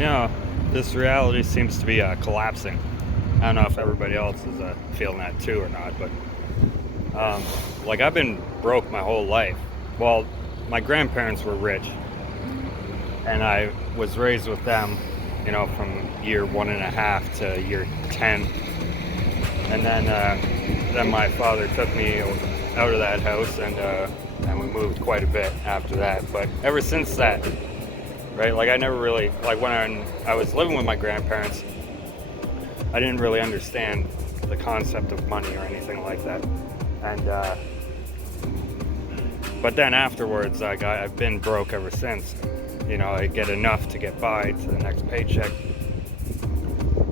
You know, this reality seems to be collapsing. I don't know if everybody else is feeling that too or not, but like I've been broke my whole life. Well, my grandparents were rich, and I was raised with them, you know, from year 1.5 to year 10, and then my father took me out of that house, and we moved quite a bit after that. But ever since that, right? Like I never really, like when I was living with my grandparents, I didn't really understand the concept of money or anything like that. And but then afterwards, like I've been broke ever since. You know, I get enough to get by to the next paycheck.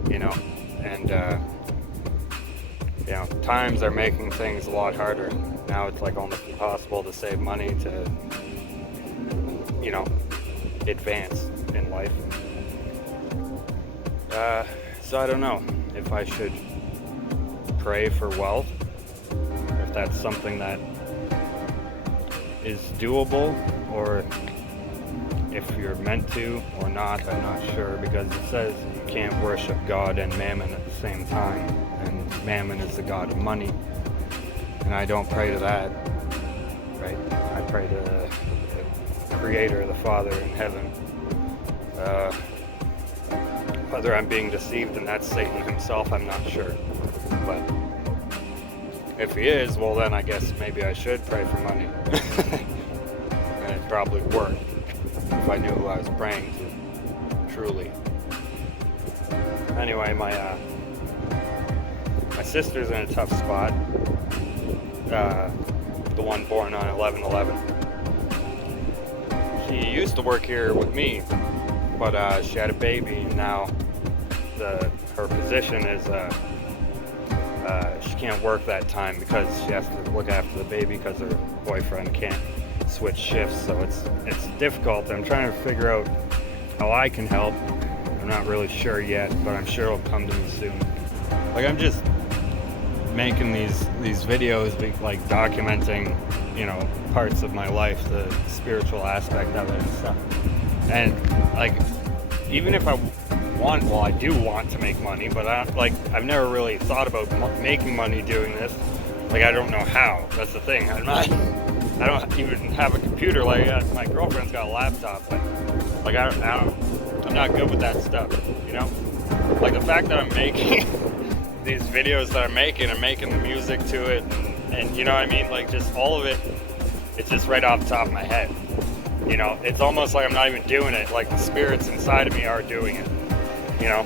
You know, and you know, times are making things a lot harder. Now it's like almost impossible to save money to, you know, advance in life. So I don't know if I should pray for wealth, if that's something that is doable, or if you're meant to or not. I'm not sure, because it says you can't worship God and mammon at the same time, and mammon is the god of money, and I don't pray to that, right? I pray to the Creator, the Father in heaven. Whether I'm being deceived and that's Satan himself, I'm not sure. But if he is, well then I guess maybe I should pray for money. And it'd probably work if I knew who I was praying to, truly. Anyway, my sister's in a tough spot. The one born on 11/11. She used to work here with me, but she had a baby, and now her position is she can't work that time because she has to look after the baby because her boyfriend can't switch shifts. So it's difficult. I'm trying to figure out how I can help. I'm not really sure yet, but I'm sure it'll come to me soon. Like I'm just making these videos, like documenting, you know, parts of my life, the spiritual aspect of it and stuff. And like, even if I I do want to make money, but I've never really thought about making money doing this. Like I don't know how. That's the thing. I don't even have a computer. Like my girlfriend's got a laptop, but like I'm not good with that stuff. You know, like the fact that I'm making these videos that I'm making the music to it, and you know what I mean. Like just all of it, it's just right off the top of my head. You know, it's almost like I'm not even doing it. Like the spirits inside of me are doing it. You know,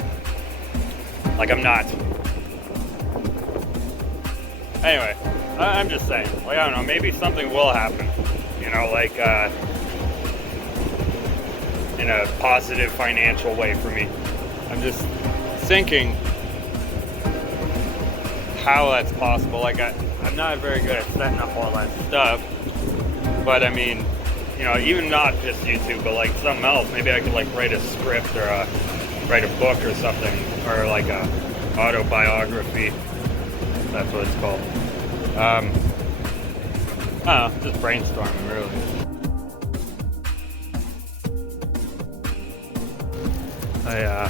like I'm not. Anyway, I'm just saying. Like I don't know. Maybe something will happen. You know, like in a positive financial way for me. I'm just thinking how that's possible. Like I'm not very good at setting up all that stuff. But I mean, you know, even not just YouTube, but like something else. Maybe I could like write a script or write a book or something, or like a autobiography. That's what it's called. I don't know, just brainstorming really. I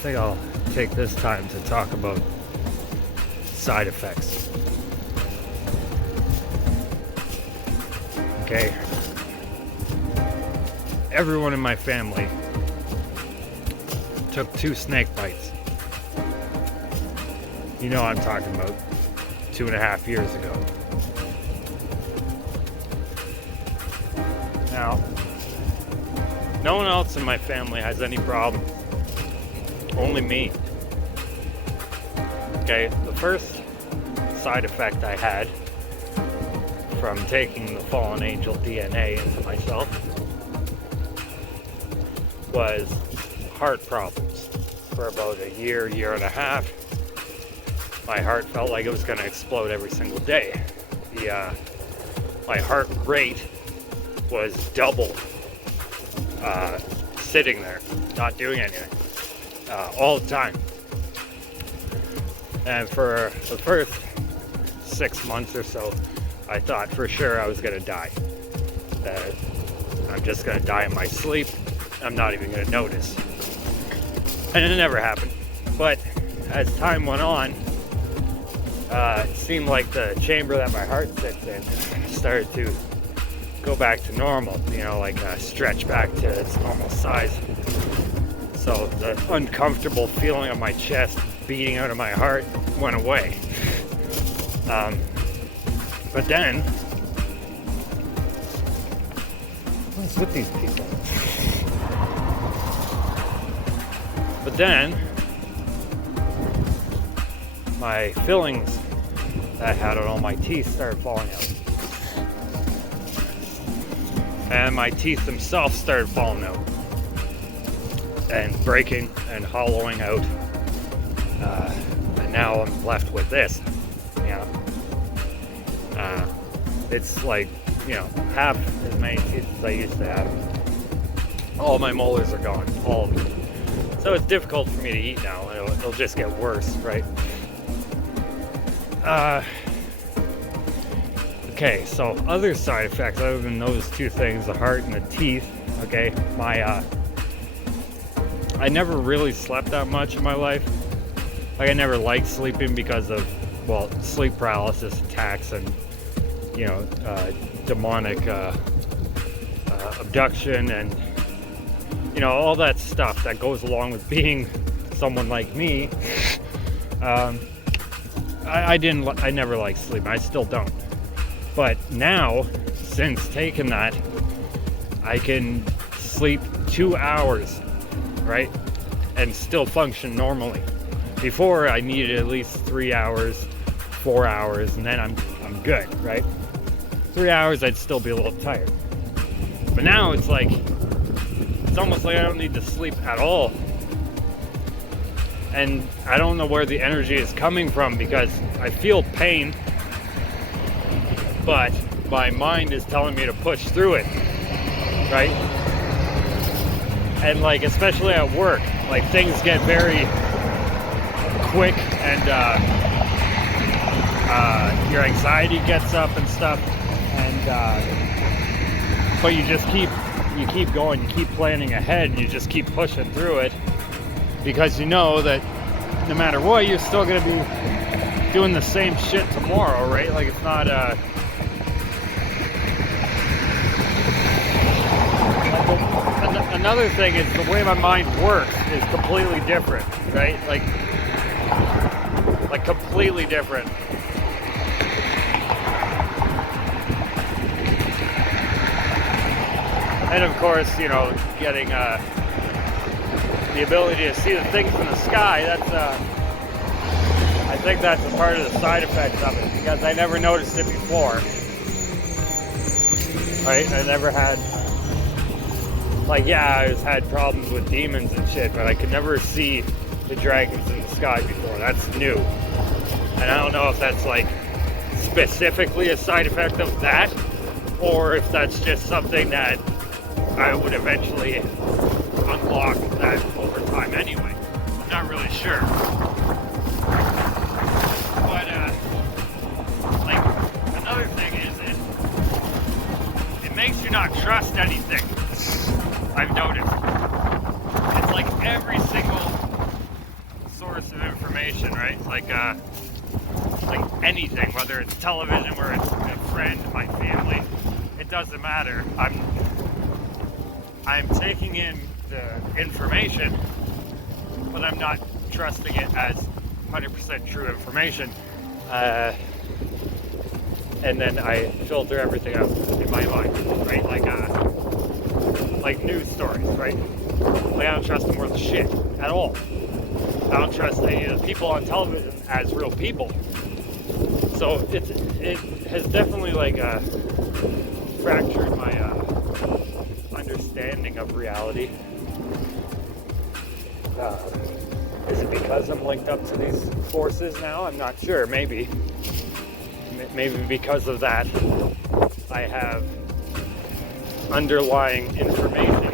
think I'll take this time to talk about side effects. Okay. Everyone in my family took 2 snake bites. You know what I'm talking about. 2.5 years ago. Now, no one else in my family has any problem. Only me. Okay, the first side effect I had from taking the fallen angel DNA into myself was heart problems. For about a year and a half, my heart felt like it was going to explode every single day. My heart rate was double, sitting there, not doing anything, all the time. And for the first 6 months or so, I thought for sure I was going to die. That I'm just going to die in my sleep. I'm not even going to notice. And it never happened. But as time went on, it seemed like the chamber that my heart sits in started to go back to normal, like stretch back to its normal size. So the uncomfortable feeling of my chest beating out of my heart went away. But then, what's with these people? But then, my fillings that I had on all my teeth started falling out. And my teeth themselves started falling out. And breaking and hollowing out. And now I'm left with this. It's like, half as many teeth as I used to have. All my molars are gone, all of them. So it's difficult for me to eat now. It'll just get worse, right? Okay, so other side effects other than those two things, the heart and the teeth. Okay, I never really slept that much in my life. Like, I never liked sleeping because of, sleep paralysis attacks and, demonic abduction and, all that stuff that goes along with being someone like me. I never liked sleeping. I still don't. But now, since taking that, I can sleep 2 hours, right? And still function normally. Before, I needed at least 3 hours, 4 hours, and then I'm good, right? 3 hours, I'd still be a little tired. But now it's almost like I don't need to sleep at all. And I don't know where the energy is coming from because I feel pain, but my mind is telling me to push through it, right? And especially at work, things get very quick and your anxiety gets up and stuff, and but you keep going, you keep planning ahead, and you just keep pushing through it because you know that no matter what, you're still going to be doing the same shit tomorrow, right? It's not another thing is the way my mind works is completely different, right? Like completely different. And of course, getting the ability to see the things in the sky, that's I think that's a part of the side effects of it, because I never noticed it before. Right? I never had I had problems with demons and shit, but I could never see the dragons in the sky before. That's new. And I don't know if that's specifically a side effect of that, or if that's just something that I would eventually unlock that over time anyway. I'm not really sure. But another thing is it makes you not trust anything. I've noticed. It's every single source of information, right? Like anything, whether it's television, whether it's a friend, my family, it doesn't matter. I'm taking in the information, but I'm not trusting it as 100% true information. And then I filter everything out in my mind, right? Like news stories, right? I don't trust them worth a shit at all. I don't trust any of the people on television as real people. So it has definitely fractured my understanding of reality. Is it because I'm linked up to these forces now? I'm not sure. Maybe because of that, I have underlying information,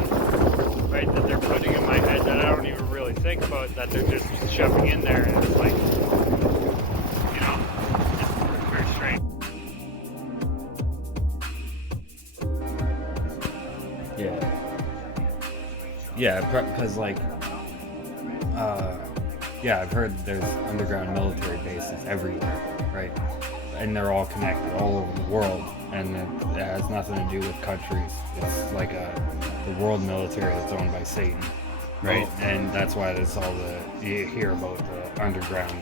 right, that they're putting in my head that I don't even really think about, that they're just shoving in there, and it's it's very strange. Yeah, because yeah, I've heard there's underground military bases everywhere, right? And they're all connected all over the world, and it has nothing to do with countries. It's like the world military that's owned by Satan, right? Oh. And that's why there's all you hear about the underground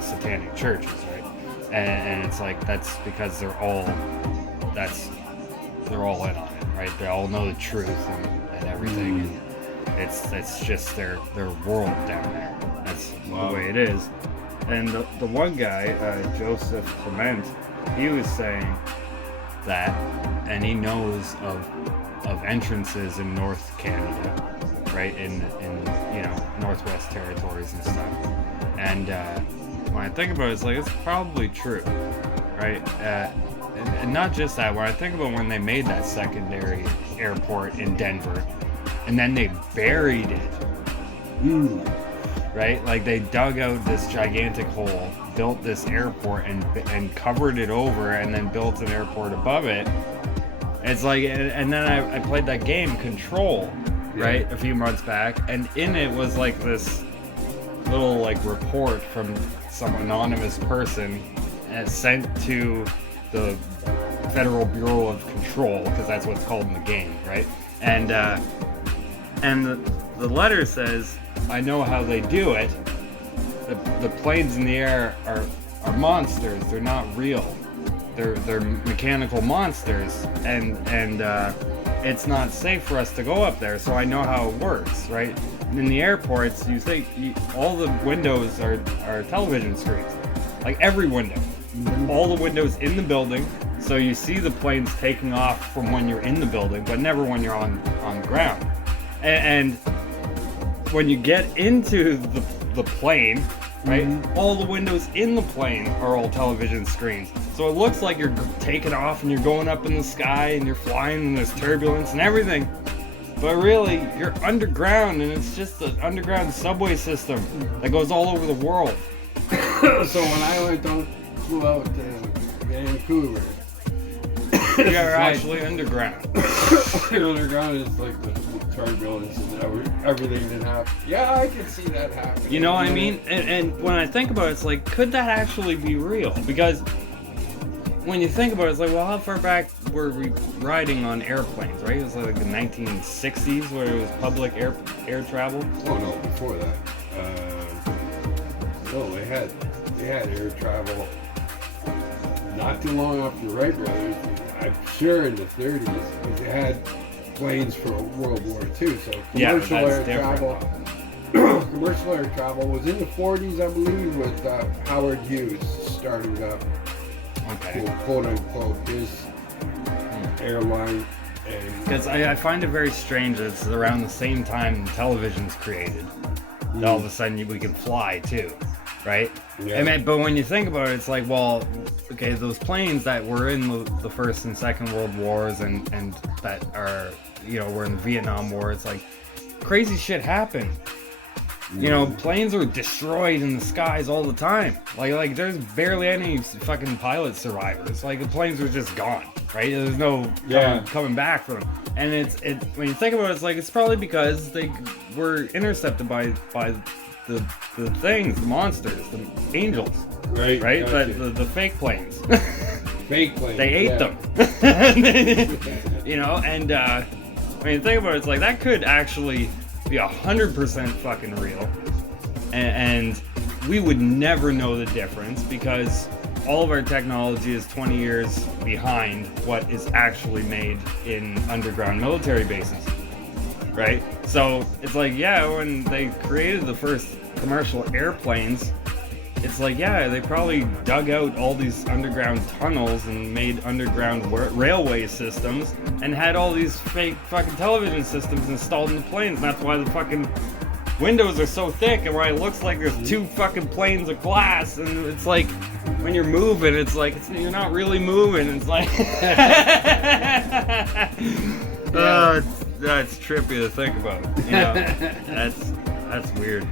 satanic churches, right? And it's like that's because they're all in on it, right? They all know the truth and everything. And it's just their world down there. That's the way it is. And the one guy, Joseph Clement, he was saying that, and he knows of entrances in North Canada, right, in Northwest Territories and stuff. And when I think about it, it's like it's probably true, right? And not just that. When I think about when they made that secondary airport in Denver, and then they buried it. Right? Like they dug out this gigantic hole, built this airport and covered it over, and then built an airport above it. It's like, and then I played that game Control, right, a few months back, and in it was like this little like report from some anonymous person sent to the Federal Bureau of Control, because that's what it's called in the game, right? And the letter says, I know how they do it. The planes in the air are monsters. They're not real. They're mechanical monsters, and it's not safe for us to go up there. So I know how it works, right? And in the airports, you think all the windows are television screens, like every window, all the windows in the building. So you see the planes taking off from when you're in the building, but never when you're on the ground. And when you get into the plane, right, all the windows in the plane are all television screens. So it looks like you're taking off and you're going up in the sky and you're flying and there's turbulence and everything. But really, you're underground, and it's just an underground subway system that goes all over the world. So when I flew out to Vancouver, you're actually underground. Underground is like the turbulence and everything that happens. Yeah, I can see that happening. You know what I mean? And when I think about it, it's like, could that actually be real? Because when you think about it, it's like, well, how far back were we riding on airplanes, right? It was like the 1960s where it was public air travel. Oh no, before that. No, they had air travel not too long after the Wright brothers. I'm sure in the 30s, because they had planes for World War II. So commercial air travel. Commercial air travel was in the 40s, I believe, with Howard Hughes starting up, quote unquote, his airline. Because I find it very strange that it's around the same time television's created. All of a sudden we can fly too, right? Yeah. I mean, but when you think about it, it's like, well, okay, those planes that were in the First and Second World Wars and that are, were in the Vietnam War, it's like crazy shit happened. Planes were destroyed in the skies all the time. Like there's barely any fucking pilot survivors. Like the planes were just gone, right? There's no coming back from them. And it's when you think about it, it's like it's probably because they were intercepted by the things, the monsters, the angels, right? Gotcha. The fake planes. Fake planes. They ate them. And when you think about it, it's like that could actually be 100% fucking real, and we would never know the difference because all of our technology is 20 years behind what is actually made in underground military bases, right? So it's like, when they created the first commercial airplanes, it's like, they probably dug out all these underground tunnels and made underground railway systems and had all these fake fucking television systems installed in the planes. And that's why the fucking windows are so thick and why it looks like there's two fucking planes of glass. And it's like, when you're moving, it's like, you're not really moving. It's like, it's trippy to think about. That's weird.